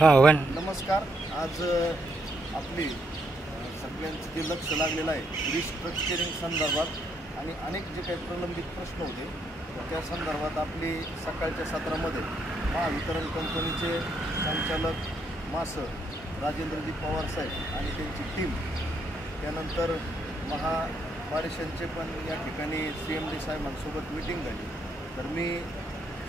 नमस्कार। आज आपली सगळ्यांचं जे लक्ष लागलेलं आहे रिस्ट्रक्चरिंग संदर्भात आणि अनेक जे काही प्रलंबित प्रश्न होते त्या संदर्भात आपली सकाळच्या सत्रामध्ये महावितरण कंपनीचे संचालक राजेंद्रजी पवार साहेब आणि त्यांची टीम, त्यानंतर महापारेषणचे पण या ठिकाणी CMD साहेबांसोबत मीटिंग झाली। तर मी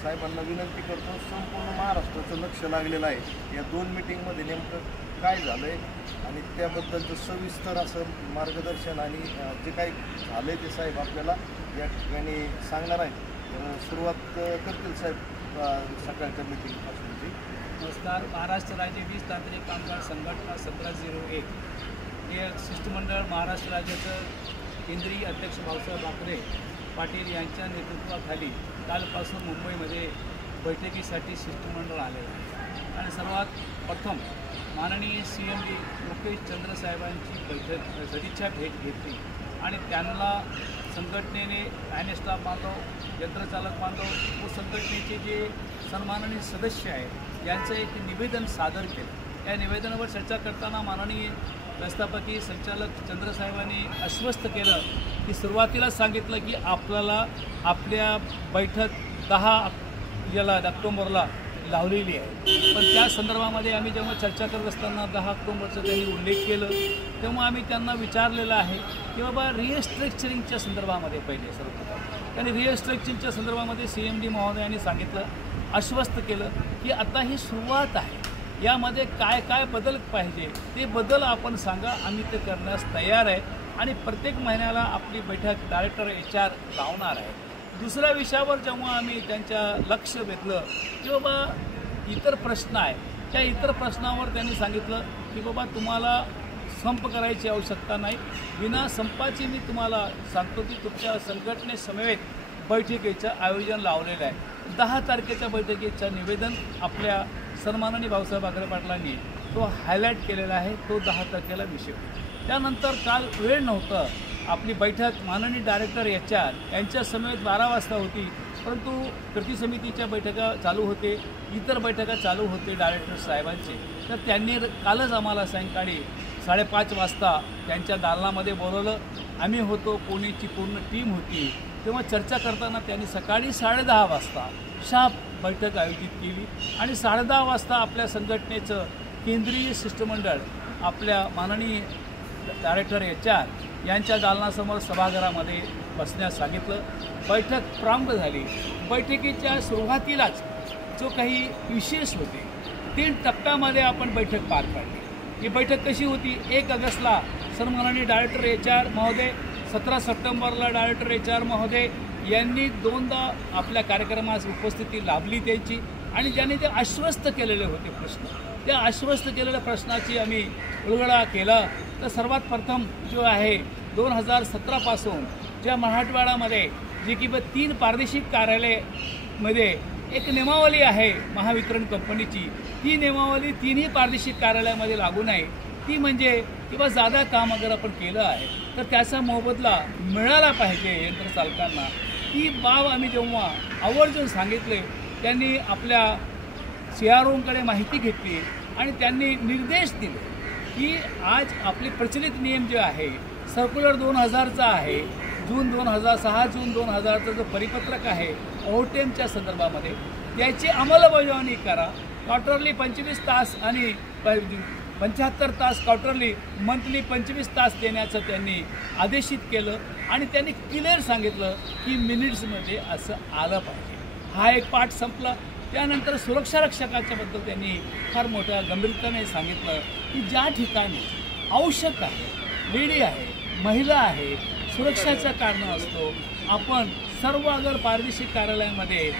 साहेबांना विनंती करतो, संपूर्ण महाराष्ट्राचं लक्ष लागलेलं आहे या दोन मीटिंगमध्ये नेमकं काय झालं आहे आणि त्याबद्दलचं सविस्तर असं मार्गदर्शन आणि जे काही झालं आहे ते साहेब आपल्याला या ठिकाणी सांगणार आहेत। तर सुरुवात करतील साहेब सकाळच्या मीटिंगपासूनची। नमस्कार। महाराष्ट्र राज्य वीज तांत्रिक कामगार संघटना 1701 हे शिष्टमंडळ महाराष्ट्र राज्याचं केंद्रीय अध्यक्ष भाऊसाहेब बाकरे पाटील यांच्या नेतृत्वाखाली कालपासून मुंबईमध्ये बैठकीसाठी शिष्टमंडळ आलेलं आहे आणि सर्वात प्रथम माननीय CMD मुकेश चंद्र साहेबांची सदिच्छा भेट घेतली आणि त्यांना संघटनेने लाईन स्टाफ बांधव, यंत्रचालक बांधव व संघटनेचे जे सन्माननीय सदस्य आहेत यांचं एक निवेदन सादर केलं। या निवेदनावर चर्चा करताना माननीय व्यवस्थापकीय संचालक चंद्रसाहेबांनी आश्वस्त केलं की सुरुवातीला सांगितलं की आपल्याला आपल्या बैठक 10 ऑक्टोबरला लावलेली आहे, पण त्या संदर्भामध्ये आम्ही जेव्हा चर्चा करत असताना 10 ऑक्टोबरचा त्यांनी उल्लेख केलं तेव्हा आम्ही त्यांना विचारलेलं आहे की बाबा रिस्ट्रक्चरिंगच्या संदर्भामध्ये पहिले सर्वप्रथम त्यांनी रिस्ट्रक्चरिंगच्या संदर्भामध्ये CMD महोदयांनी सांगितलं, आश्वस्त केलं की आता ही सुरुवात आहे, यामध्ये काय काय बदल पाहिजे ते बदल आपण सांगा, आम्ही ते करण्यास तयार आहे आणि प्रत्येक महिन्याला आपली बैठक डायरेक्टर HR लावणार आहे। दुसऱ्या विषयावर जेव्हा आम्ही त्यांच्या लक्ष वेधलं की बाबा इतर प्रश्न आहे, त्या इतर प्रश्नावर त्यांनी सांगितलं की बाबा तुम्हाला संप करायची आवश्यकता नाही, विना संपाची मी तुम्हाला सांगतो की तुमच्या संघटनेसमवेत बैठकीचं आयोजन लावलेलं आहे। 10 तारखेच्या बैठकीचं निवेदन आपल्या सन्माननीय भाऊसाहेब बाकरे पाटलांनी तो हायलाईट केलेला आहे, तो 10 तारखेला विषय। त्यानंतर काल वेळ नव्हतं, आपली बैठक माननीय डायरेक्टर HR यांच्या समेत 12 वाजता होती, परंतु कृती समितीच्या बैठका चालू होते, इतर बैठका चालू होते डायरेक्टर साहेबांचे, तर त्यांनी कालच आम्हाला सायंकाळी 5:30 वाजता त्यांच्या दालनामध्ये बोलवलं। आम्ही होतो, पुणेची पूर्ण टीम होती, तेव्हा चर्चा करताना त्यांनी सकाळी 10:30 वाजता शाप बैठक आयोजित केली आणि 10:30 वाजता आपल्या संघटनेचं केंद्रीय शिष्टमंडळ आपल्या माननीय डायरेक्टर HR यांच्या दालनासमोर सभागृहामध्ये बसण्यास सांगितलं। बैठक प्रारंभ झाली। बैठकीच्या सुरुवातीलाच जो काही विशेष होते 3 टप्प्यामध्ये आपण बैठक पार पाडली। ही बैठक कशी होती? 1 ऑगस्टला सन्माननीय डायरेक्टर HR महोदय, 17 सप्टेंबरला डायरेक्टर HR महोदय यांनी 2दा आपल्या कार्यक्रमास उपस्थिती लाभली त्यांची आणि ज्यांनी ते आश्वस्त केलेले होते प्रश्न, त्या आश्वस्त केलेल्या प्रश्नाची आम्ही उलगडा केला। तर सर्वात प्रथम जो आहे 2017 ज्या मराठवाड्यामध्ये जे की 3 प्रादेशिक कार्यालयामध्ये एक नियमावली आहे महावितरण कंपनीची, ती नियमावली 3ही प्रादेशिक कार्यालयामध्ये लागू नाही, ती म्हणजे किंवा जादा काम अगर आपण केलं आहे तर त्याचा मोबदला मिळाला पाहिजे यंत्रचालकांना। ती बाब आम्ही जेव्हा आवर्जून सांगितले, त्यांनी आपल्या CROकडे माहिती घेतली आणि त्यांनी निर्देश दिले की आज आपले प्रचलित नियम जे आहे सर्क्युलर 2000चा आहे, 6 जून 2000चा जो परिपत्रक आहे ओव्हरटाईमच्या संदर्भामध्ये त्याची अंमलबजावणी करा। क्वार्टरली 25 तास आणि 75 तास क्वार्टरली, मंथली 25 तास देण्याचं त्यांनी आदेशित केलं आणि त्यांनी क्लिअर सांगितलं की मिनिट्समध्ये असं आलं पाहिजे। हा एक पाठ संपला। त्यानंतर सुरक्षा रक्षकाच्याबद्दल त्यांनी फार मोठ्या गंभीरतेने सांगितलं की ज्या ठिकाणी आवश्यक आहे, लेडी आहे, महिला आहे, सुरक्षाचं कारण असतो, आपण सर्व अगर प्रादेशिक कार्यालयामध्ये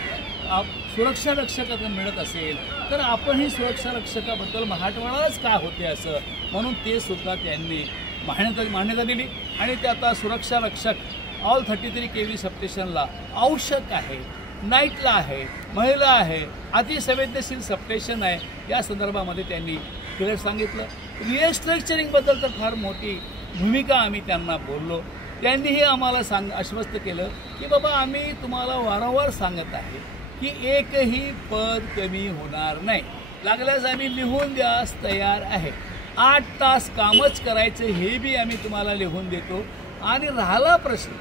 सुरक्षा रक्षक मिळत असेल तर आपणही सुरक्षा रक्षकाबद्दल मराठवाडाच का होते असं म्हणून ते सुद्धा त्यांनी मान्यता दिली आणि ते आता सुरक्षा रक्षक ऑल 33 kV सबस्टेशनला आवश्यक आहे, नाईटला आहे, महिला आहे, अतिसंवेदनशील सबस्टेशन आहे, या संदर्भामध्ये त्यांनी क्लिअर सांगितलं। रिस्ट्रक्चरिंगबद्दल तर फार मोठी भूमिका आम्ही त्यांना बोललो, त्यांनीही आम्हाला आश्वस्त केलं की बाबा आम्ही तुम्हाला वारंवार सांगत आहे की एकही पद कमी होणार नाही, लागल्यास आम्ही लिहून द्यास तयार आहे. 8 तास कामच करायचं हे बी आम्ही तुम्हाला लिहून देतो. आणि राहिला प्रश्न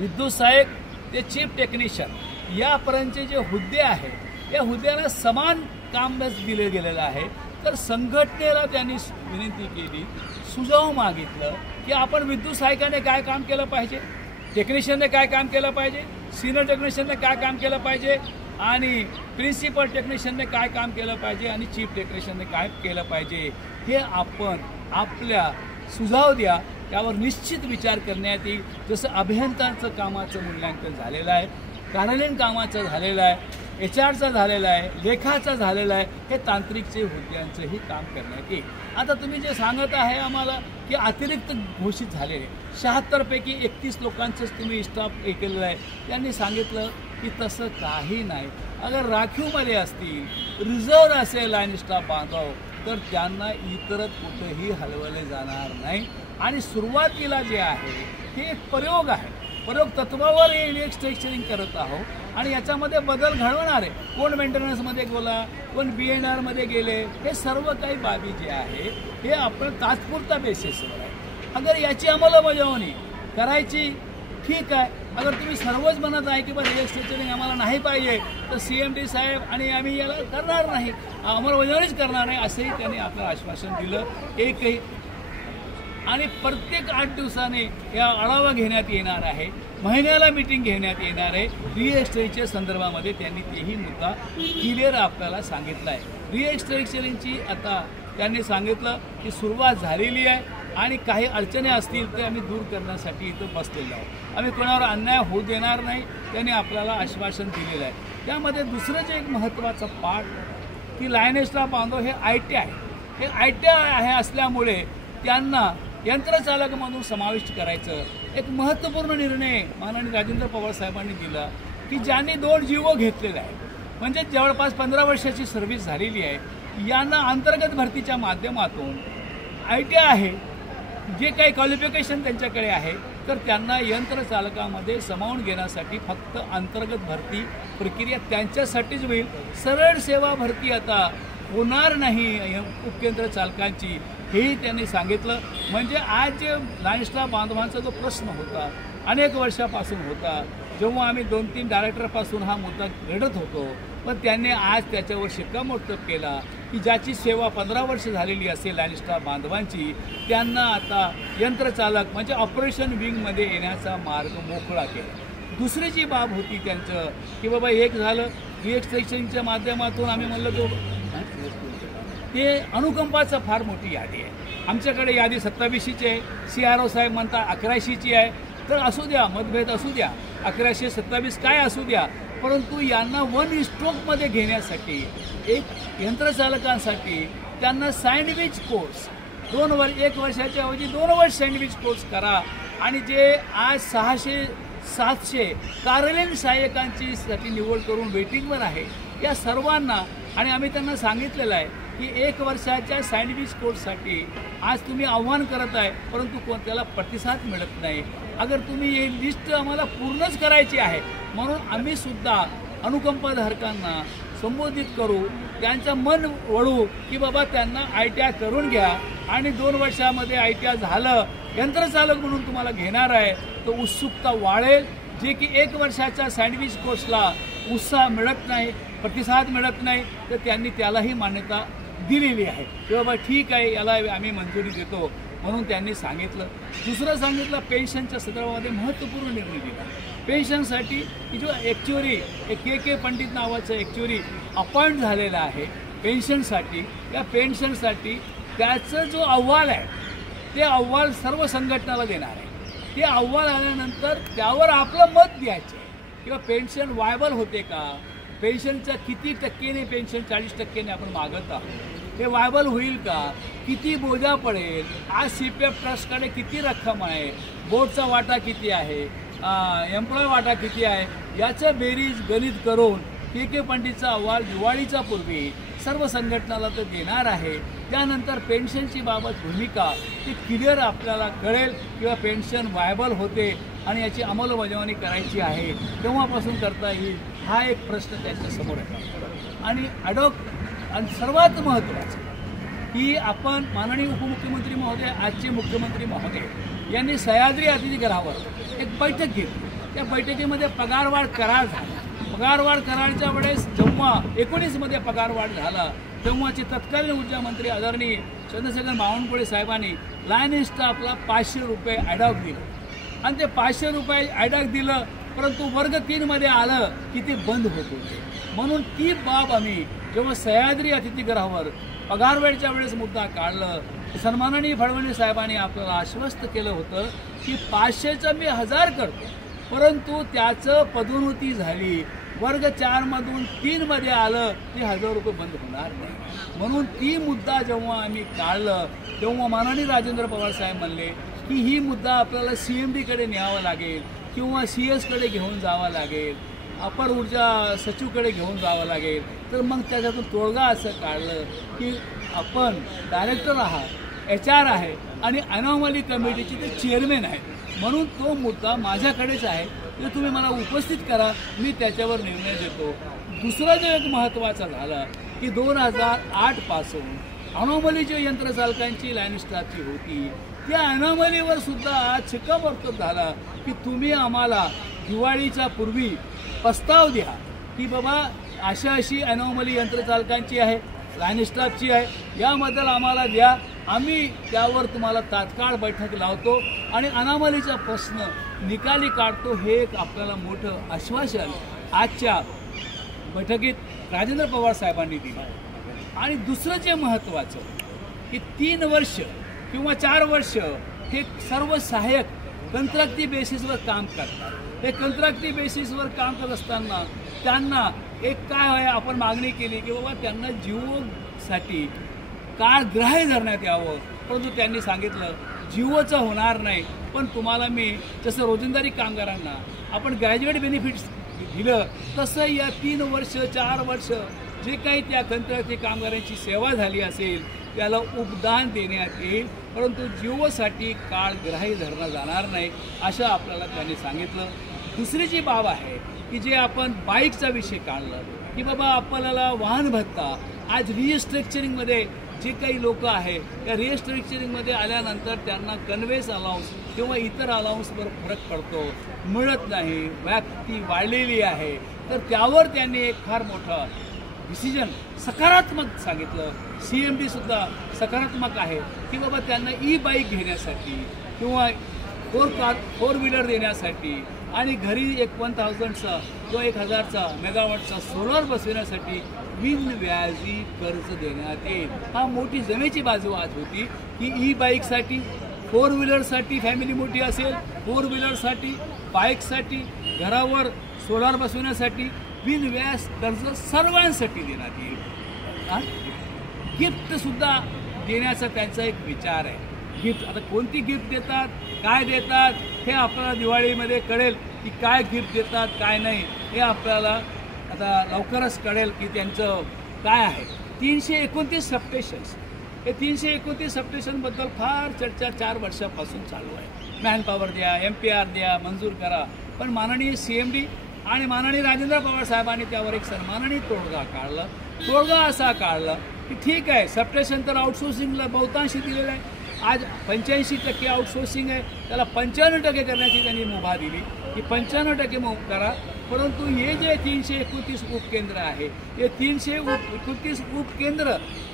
विद्युत सहाय्यक ते चीफ टेक्निशियन यापर्यंतचे जे हुद्दे आहेत या हुद्द्यांना समान काम दिले गेलेलं आहे. तर संघटनेला त्यांनी विनंती केली, सुझाव मागितलं की आपण विद्युत सहाय्यकाने काय काम केलं पाहिजे, टेक्निशियनने काय काम केलं पाहिजे, सिनियर टेक्निशियनने काय काम केलं पाहिजे आणि प्रिन्सिपल टेक्निशियनने काय काम केलं पाहिजे आणि चीफ टेक्निशियनने काय केलं पाहिजे हे आपण आपल्या सुझाव द्या. त्यावर निश्चित विचार करण्यात येईल. जसं अभियंत्यांचं कामाचं मूल्यांकन झालेलं आहे, कार्यालयीन कामाचं झालेलं आहे, HR झालेलं आहे, लेखाचं झालेलं आहे, हे तांत्रिकचे हुद्द्यांचंही काम करण्यात येईल. आता तुम्ही जे सांगत आहे आम्हाला की अतिरिक्त घोषित झालेले 76 पैकी 31 लोकांचंच तुम्ही स्टाफ हे केलेलं आहे. त्यांनी सांगितलं की तसं काही नाही. अगर राखीवमध्ये असतील, रिझर्व असेल लाईन स्टाफ बांधव तर त्यांना इतरत कुठेही हलवले जाणार नाही. आणि सुरुवातीला जे आहे हे एक प्रयोग आहे, प्रयोग तत्वावर हे स्ट्रक्चरिंग करत आहोत आणि याच्यामध्ये बदल घडवणार आहे. कोण मेंटेनन्समध्ये गेला, कोण BNRमध्ये गेले, हे सर्व काही बाबी जे आहे हे आपण तात्पुरता बेसिसवर आहे. अगर याची अंमलबजावणी करायची ठीक आहे. अगर तुम्ही सर्वच म्हणत आहे की बा स्ट्रक्चरिंग आम्हाला नाही पाहिजे तर CMD साहेब आणि आम्ही याला करणार नाही, अंमलबजावणीच करणार नाही असंही त्यांनी आपलं आश्वासन दिलं. एकही आणि प्रत्येक 8 दिवसाने या आढावा घेण्यात येणार आहे, महिन्याला मीटिंग घेण्यात येणार आहे. रिएस्ट्रक्चरच्या संदर्भामध्ये त्यांनी तेही मुद्दा क्लिअर आपल्याला सांगितला आहे. रिएस्ट्रक्चरिंगची आता त्यांनी सांगितलं की सुरुवात झालेली आहे आणि काही अडचणी असतील तर आम्ही दूर करण्यासाठी इथं बसलेलो आहोत. आम्ही कोणावर अन्याय होऊ देणार नाही, त्यांनी आपल्याला आश्वासन दिलेलं आहे. त्यामध्ये दुसरं जे एक महत्त्वाचं पार्ट की लाईन स्टाफ बांधव हे ITI आहे. हे ITI आहे असल्यामुळे त्यांना यंत्रचालक म्हणून समाविष्ट करायचं एक महत्त्वपूर्ण निर्णय माननीय राजेंद्र पवार साहेबांनी दिला की ज्यांनी 2 GO घेतलेले आहे, म्हणजे जवळपास 15 वर्षाची सर्व्हिस झालेली आहे, यांना अंतर्गत भरतीच्या माध्यमातून ITI आहे, जे काही क्वालिफिकेशन त्यांच्याकडे आहे तर त्यांना यंत्रचालकामध्ये सामावून घेण्यासाठी फक्त अंतर्गत भरती प्रक्रिया त्यांच्यासाठीच होईल. सरळ सेवा भरती आता होणार नाही उपकेंद्र चालकांची, हेही त्यांनी सांगितलं. म्हणजे आज जे लाईन स्टाफ बांधवांचा जो प्रश्न होता अनेक वर्षापासून होता, जेव्हा आम्ही 2-3 डायरेक्टरपासून हा मुद्दा लढत होतो, पण त्यांनी आज त्याच्यावर शिक्कामोर्तब केला की ज्याची सेवा 15 वर्ष झालेली असेल लाईन स्टाफ बांधवांची त्यांना आता यंत्रचालक म्हणजे ऑपरेशन विंगमध्ये येण्याचा मार्ग मोकळा केला. दुसरी जी बाब होती त्यांचं की बाबा एक झालं रिएक्स्ट्रेक्शनच्या माध्यमातून आम्ही म्हणलं तो ते अनुकंपाचं फार मोठी यादी आहे. आमच्याकडे यादी 27ची आहे, CRO साहेब म्हणतात 1100ची आहे. तर असू द्या, मतभेद असू द्या, 1127 काय असू द्या, परंतु यांना 1 स्ट्रोकमध्ये घेण्यासाठी एक यंत्रचालकांसाठी त्यांना सँडविच कोर्स 1 वर्षाच्या ऐवजी 2 वर्ष सँडविच कोर्स करा. आणि जे आज 600-700 कार्यालयीन सहाय्यकांची साठी निवड करून वेटिंगवर आहे या सर्वांना, आणि आम्ही त्यांना सांगितलेलं आहे की 1 वर्षाच्या सँडविच कोर्ससाठी आज तुम्ही आव्हान करत आहे परंतु कोणत्याला प्रतिसाद मिळत नाही. अगर तुम्ही ही लिस्ट आम्हाला पूर्णच करायची आहे म्हणून आम्ही सुद्धा अनुकंपाधारकांना संबोधित करू, त्यांचं मन वळू की बाबा त्यांना ITI करून घ्या आणि 2 वर्षामध्ये ITI झालं यंत्रचालक म्हणून तुम्हाला घेणार आहे तर उत्सुकता वाढेल. जे की 1 वर्षाच्या सँडविच कोर्सला उत्साह मिळत नाही, प्रतिसाद मिळत नाही, तर त्यांनी त्यालाही मान्यता दिलेली आहे की बाबा ठीक आहे याला आम्ही मंजुरी देतो म्हणून त्यांनी सांगितलं. दुसरं सांगितलं पेन्शनच्या संदर्भामध्ये महत्त्वपूर्ण निर्णय दिला. पेन्शनसाठी की जो ॲक्च्युअली एक KK पंडित नावाचं ॲक्च्युअली अपॉइंट झालेला आहे पेन्शनसाठी, या पेन्शनसाठी त्याचं जो अहवाल आहे ते अहवाल सर्व संघटनाला देणार आहे. ते अहवाल आल्यानंतर त्यावर आपलं मत द्यायचं किंवा पेन्शन वायबल होते का, पेन्शनच्या किती टक्केने पेन्शन 40% आपण मागत आहोत ते वायबल होईल का, किती बोजा पडेल, आज CPF ट्रस्टकडे किती रक्कम आहे, बोर्डचा वाटा किती आहे, एम्प्लॉय वाटा किती आहे, याचं बेरीज गणित करून KK पंडितचा अहवाल दिवाळीच्या पूर्वी सर्व संघटनाला तर देणार आहे. त्यानंतर पेन्शनची बाबत भूमिका ती क्लिअर आपल्याला कळेल किंवा पेन्शन वायबल होते आणि याची अंमलबजावणी करायची आहे तेव्हापासून करता येईल. हा एक प्रश्न त्यांच्यासमोर आहे. आणि आणि सर्वात महत्त्वाचं की आपण माननीय उपमुख्यमंत्री महोदय, आजचे मुख्यमंत्री महोदय यांनी सह्याद्री अतिथीगृहावर एक बैठक घेतली. त्या बैठकीमध्ये पगारवाढ करार झाला. पगारवाढ करारच्या वेळेस जेव्हा 19मध्ये पगारवाढ झाला तेव्हाचे तत्कालीन ऊर्जा मंत्री आदरणीय चंद्रशेखर बावनकुळे साहेबांनी लाईन स्टाफला 500 रुपये ॲडॉक दिलं आणि ते 500 रुपये ॲडॉक दिलं, परंतु वर्ग 3मध्ये आलं की ते बंद होत होते. म्हणून ती बाब आम्ही जेव्हा सह्याद्री अतिथीगृहावर पगारवाढीच्या वेळेस मुद्दा काढलं, सन्माननीय फडणवीस साहेबांनी आपल्याला आश्वस्त केलं होतं की 500चं मी 1000 करतो, परंतु त्याचं पदोन्नती झाली. वर्ग 4मधून 3मध्ये आलं की 1000 रुपये बंद होणार नाही. म्हणून ती मुद्दा जेव्हा आम्ही काढलं तेव्हा माननीय राजेंद्र पवार साहेब म्हणले की ही मुद्दा आपल्याला CMDकडे न्यावा लागेल किंवा CS कडे घेऊन जावा लागेल, अपर ऊर्जा सचिवकडे घेऊन जावं लागेल. तर मग त्याच्यातून तोडगा असं काढलं की आपण डायरेक्टर आहात, HR आहे आणि अनॉमली कमिटीचे ते चेअरमॅन आहेत, म्हणून तो मुद्दा माझ्याकडेच आहे, ते तुम्ही मला उपस्थित करा, मी त्याच्यावर निर्णय देतो. दुसरा जो एक महत्त्वाचा झाला की 2008 पासून अनॉमली जो यंत्रचालकांची लाईन स्टाफची होती त्या अनॉमलीवर सुद्धा आज शिक्कामोर्तब झाला की तुम्ही आम्हाला दिवाळीच्या पूर्वी प्रस्ताव द्या की बाबा अशी अनॉमली यंत्रचालकांची आहे, लाईन स्टाफची आहे, याबद्दल आम्हाला द्या, आम्ही त्यावर तुम्हाला तात्काळ बैठक लावतो आणि अनामलीचा प्रश्न निकाली काढतो. हे एक आपल्याला मोठं आश्वासन आजच्या बैठकीत राजेंद्र पवार साहेबांनी दिलं. आणि दुसरं जे महत्त्वाचं की 3 वर्ष किंवा 4 वर्ष हे सर्व सहाय्यक कंत्राटी बेसिसवर काम करतात. हे कंत्राटी बेसिसवर काम करत असताना त्यांना एक काय आहे आपण मागणी केली की बाबा त्यांना जिओसाठी कार्ड ग्राह्य धरण्यात यावं, परंतु त्यांनी सांगितलं जिओचं होणार नाही, पण तुम्हाला मी जसं रोजंदारी कामगारांना आपण ग्रॅज्युएट बेनिफिट्स दिलं तसं या 3 वर्ष 4 वर्ष जे काही त्या कंत्राटी कामगारांची सेवा झाली असेल त्याला उपदान देण्यात येईल, परंतु जिओसाठी कार्ड ग्राह्य धरलं जाणार नाही असं आपल्याला त्यांनी सांगितलं. दुसरी जी बाब आहे की जे आपण बाईकचा विषय काढला की बाबा आपल्याला वाहन भत्ता आज रिस्ट्रक्चरिंगमध्ये जे काही लोक आहे त्या रिस्ट्रक्चरिंगमध्ये आल्यानंतर त्यांना कन्व्हेन्स अलाउन्स किंवा इतर अलाउन्सवर फरक पडतो, मिळत नाही, व्याप्ती वाढलेली आहे. तर त्यावर त्यांनी एक फार मोठा डिसिजन सकारात्मक सांगितलं. CMDसुद्धा सकारात्मक आहे की बाबा त्यांना बाईक घेण्यासाठी किंवा 4 व्हीलर देण्यासाठी आणि घरी एक 1000चा किंवा 1000चा मेगावॉटचा सोलर बसविण्यासाठी बिनव्याजी कर्ज देण्यात येईल. हा मोठी जमेची बाजू आज होती की बाईकसाठी, 4 व्हीलरसाठी फॅमिली मोठी असेल, 4 व्हीलरसाठी, बाईकसाठी, घरावर सोलार बसवण्यासाठी बिनव्याज कर्ज सर्वांसाठी देण्यात येईल. गिफ्टसुद्धा देण्याचा त्यांचा एक विचार आहे. गिफ्ट आता कोणती गिफ्ट देतात, काय देतात हे आपल्याला दिवाळीमध्ये कळेल की काय गिफ्ट देतात काय नाही, हे आपल्याला आता लवकरच कळेल की त्यांचं काय आहे. 329 सबस्टेशन्स, हे 329 सबस्टेशनबद्दल फार चर्चा 4 वर्षापासून चालू आहे. मॅनपॉवर द्या, MPR द्या, मंजूर करा, पण माननीय CMD आणि माननीय राजेंद्र पवार साहेबांनी त्यावर एक सन्माननीय तोडगा काढला. तोडगा असा काढला की ठीक आहे सबस्टेशन तर आउटसोर्सिंगला बहुतांशी दिलेलं आहे, आज 85% आउटसोर्सिंग आहे, त्याला 95% करण्याची त्यांनी मुभा दिली की 95% करा, परंतु हे जे 329 उपकेंद्र आहे हे 329 उपकेंद्र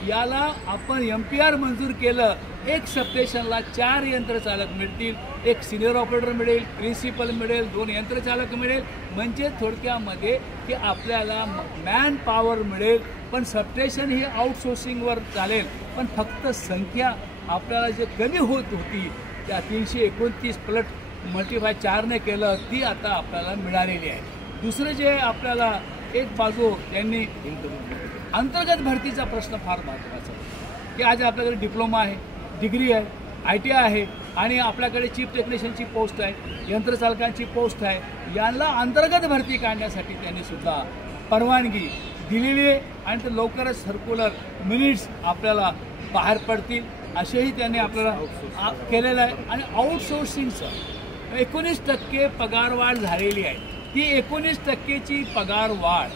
याला आपण MPR मंजूर केलं. एक सबस्टेशनला 4 यंत्रचालक मिळतील, एक सिनियर ऑपरेटर मिळेल, प्रिन्सिपल मिळेल, 2 यंत्रचालक मिळेल, म्हणजे थोडक्यामध्ये की आपल्याला मॅन पॉवर मिळेल. पण सबस्टेशन ही आउटसोर्सिंगवर चालेल, पण फक्त संख्या आपल्याला जे कमी होत होती त्या 329 प्लट मल्टिफाय 4ने केलं ती आता आपल्याला मिळालेली आहे. दुसरं जे आपल्याला एक बाजू त्यांनी अंतर्गत भरतीचा प्रश्न फार महत्त्वाचा आहे की आज आपल्याकडे डिप्लोमा आहे, डिग्री आहे, ITI आहे आणि आपल्याकडे चीफ टेक्निशियनची पोस्ट आहे, यंत्रचालकांची पोस्ट आहे, यांना अंतर्गत भरती काढण्यासाठी त्यांनी सुद्धा परवानगी दिलेली आहे आणि ते लवकरच सर्क्युलर मिनिट्स आपल्याला बाहेर पडतील असेही त्यांनी आपल्याला केलेलं आहे. आणि आउटसोर्सिंगचं 19% पगारवाढ झालेली आहे. ती 19%ची पगारवाढ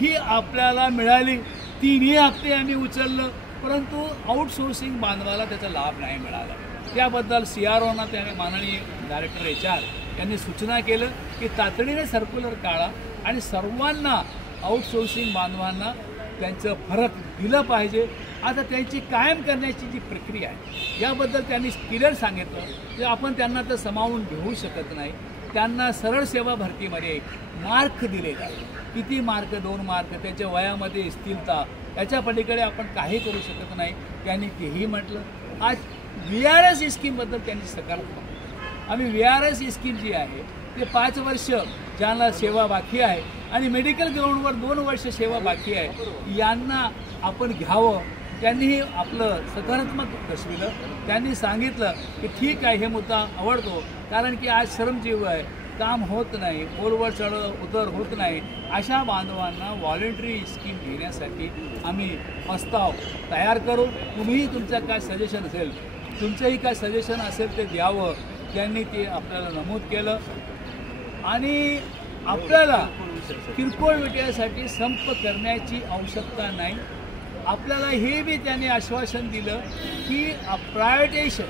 ही आपल्याला मिळाली 3ही हप्ते आम्ही उचललं, परंतु आउटसोर्सिंग बांधवाला त्याचा लाभ नाही मिळाला. त्याबद्दल CROना त्याने माननीय डायरेक्टर HR यांनी सूचना केलं की तातडीने सर्क्युलर काढा आणि सर्वांना आउटसोर्सिंग बांधवांना त्यांचं फरक दिलं पाहिजे. आता त्यांची कायम करण्याची जी प्रक्रिया आहे याबद्दल त्यांनी क्लिअर सांगितलं की आपण त्यांना तर सामावून घेऊ शकत नाही. त्यांना सरळ सेवा भरतीमध्ये मार्क दिले जाईल. किती मार्क? 2 मार्क. त्यांच्या वयामध्ये स्थिरता, याच्या पलीकडे आपण काही करू शकत नाही. त्यांनी तेही म्हटलं. आज VRS स्कीमबद्दल त्यांनी सकारात्मक, आम्ही VRS स्कीम जी आहे ते 5 वर्ष ज्यांना सेवा बाकी आहे आणि मेडिकल ग्राउंडवर 2 वर्ष सेवा बाकी आहे यांना आपण घ्यावं. त्यांनीही आपलं सकारात्मक दर्शविलं. त्यांनी सांगितलं की ठीक आहे, हे मुद्दा आवडतो, कारण की आज श्रमजीव आहे, काम होत नाही, पोलवर चढ उतर होत नाही. अशा बांधवांना व्हॉलेंटरी स्कीम घेण्यासाठी आम्ही प्रस्ताव तयार करू. तुम्हीही तुमचं काय सजेशन असेल, तुमचंही काय सजेशन असेल ते द्यावं. त्यांनी ते आपल्याला नमूद केलं. आणि आपल्याला किरकोळ विषयासाठी संप करण्याची आवश्यकता नाही. आपल्याला हे बी त्यांनी आश्वासन दिलं की प्रायव्हेटायझेशन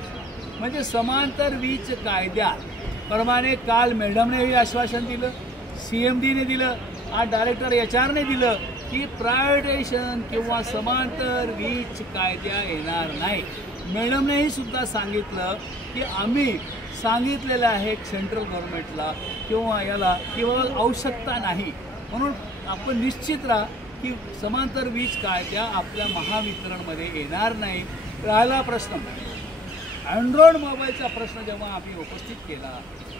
म्हणजे समांतर वीज कायद्याप्रमाणे काल मॅडमनेही आश्वासन दिलं, CMDने दिलं, आज डायरेक्टर HRने दिलं की प्रायव्हेटायझेशन किंवा समांतर वीज कायदा येणार नाही. मॅडमनेही सुद्धा सांगितलं की आम्ही सांगितलेलं आहे सेंट्रल गव्हर्नमेंटला किंवा याला किंवा आवश्यकता नाही. म्हणून आपण निश्चित राहा की समांतर वीज कायदा आपल्या महावितरणमध्ये येणार नाही. राहिला प्रश्न अँड्रॉइड मोबाईलचा प्रश्न जेव्हा आम्ही उपस्थित केला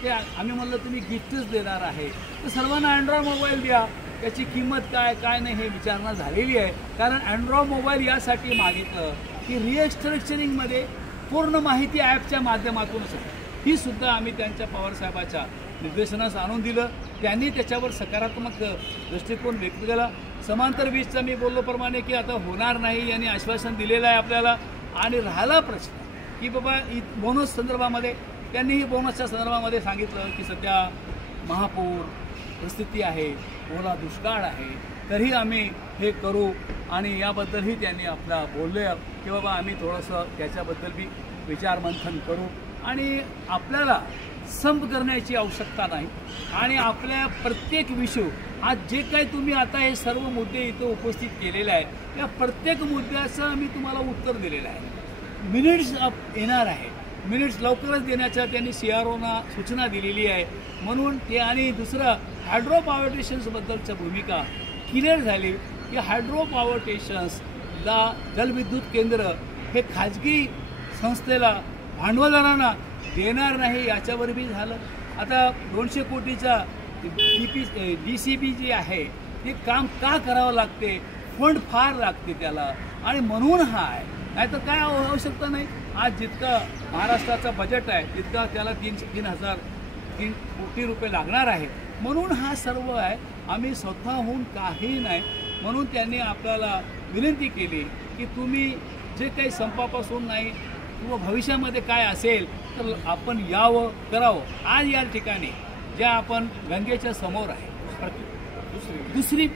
ते आम्ही म्हणलं तुम्ही गिफ्टच देणार आहे तर सर्वांना अँड्रॉइड मोबाईल द्या. त्याची किंमत काय नाही हे विचारणा झालेली आहे. कारण अँड्रॉइड मोबाईल यासाठी मागितलं की रिस्ट्रक्चरिंगमध्ये पूर्ण माहिती ॲपच्या माध्यमातूनच आहे. ही सुद्धा आम्ही त्यांच्या पवारसाहेबाच्या निर्देशनास आणून दिलं. त्यांनी त्याच्यावर सकारात्मक दृष्टिकोन व्यक्त केला. समांतर वीजचा मी बोललोप्रमाणे की आता होणार नाही यांनी आश्वासन दिलेलं आहे आपल्याला. आणि राहिला प्रश्न की बाबा बोनस संदर्भामध्ये त्यांनीही बोनसच्या संदर्भामध्ये सांगितलं की सध्या महापूर परिस्थिती आहे, ओला दुष्काळ आहे, तरीही आम्ही हे करू. आणि याबद्दलही त्यांनी आपला बोलले की बाबा आम्ही थोडंसं त्याच्याबद्दल बी विचारमंथन करू. आणि आपल्याला संप करण्याची आवश्यकता नाही. आणि आपल्या प्रत्येक विषय आज जे काही तुम्ही आता हे सर्व मुद्दे इथं उपस्थित केलेले आहे त्या प्रत्येक मुद्द्याचं आम्ही तुम्हाला उत्तर दिलेलं आहे. मिनिट्स येणार आहे, मिनिट्स लवकरच देण्याच्या त्यांनी CROना सूचना दिलेली आहे. म्हणून ते आणि दुसरं हायड्रो पॉवर स्टेशन्सबद्दलची भूमिका क्लिअर झाली की हायड्रो पॉवर स्टेशन्सला जलविद्युत केंद्र हे खाजगी संस्थेला भांडवलदारांना देणार नाही याच्यावर बी झालं. आता 200 कोटीचा DCB जी आहे ते काम का करावं लागते, फंड फार लागते त्याला आणि म्हणून हा आहे. नाही तर काय आवश्यकता नाही. आज जितकं महाराष्ट्राचं बजेट आहे तितका त्याला 3 कोटी रुपये लागणार आहे. म्हणून हा सर्व आहे. आम्ही स्वतःहून काही नाही. म्हणून त्यांनी आपल्याला विनंती केली की तुम्ही जे काही संपापासून नाही किंवा भविष्यामध्ये काय असेल तर आपण यावं करावं. आज या ठिकाणी ज्या आपण गंगेच्या समोर आहे दुसरी